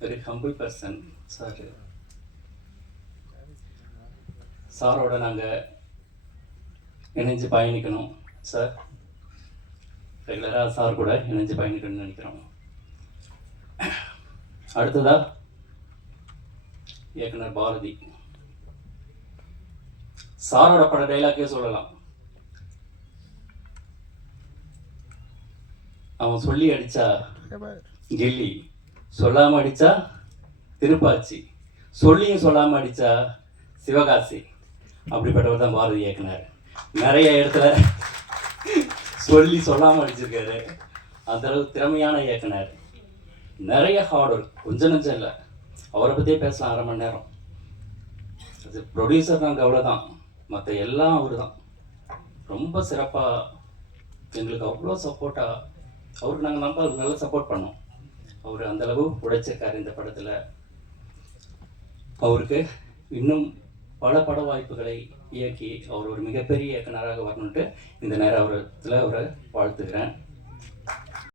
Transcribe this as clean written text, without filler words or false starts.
Very humble person sir. சாரோட நாங்கள் இணைஞ்சு பயணிக்கணும் சார். ரெகுலராக சார் கூட இணைஞ்சு பயணிக்கணும்னு நினைக்கிறோம். அடுத்ததா இயக்குனர் பாரதி சாரோட பட டைலாக்கே சொல்லலாம். அவன் சொல்லி அடிச்சா கில்லி, சொல்லாம அடிச்சா திருப்பாச்சி, சொல்லியும் சொல்லாம அடிச்சா சிவகாசி. அப்படிப்பட்டவர் தான் பாரதி இயக்குனர். நிறைய இடத்துல சொல்லி சொல்லாம அடிச்சிருக்காரு. அந்த அளவுக்கு திறமையான இயக்குனர். நிறைய ஹார்ட் ஒர்க், கொஞ்சம் நஞ்சம் இல்லை. அவரை பற்றியே பேசலாம் 1/2 மணி நேரம். அது ப்ரொடியூசர் நாங்கள் அவ்வளோதான், மற்ற எல்லாம் அவர் தான். ரொம்ப சிறப்பாக எங்களுக்கு அவ்வளோ சப்போர்ட்டாக, அவருக்கு நாங்கள் நல்லா சப்போர்ட் பண்ணோம். அவர் அந்தளவு உழைச்சிருக்கார் இந்த படத்தில். அவருக்கு இன்னும் பல பட வாய்ப்புகளை இயக்கி அவர் ஒரு மிகப்பெரிய இயக்குனராக வரணுன்ட்டு இந்த நேரம் அவரை வாழ்த்துக்கிறேன்.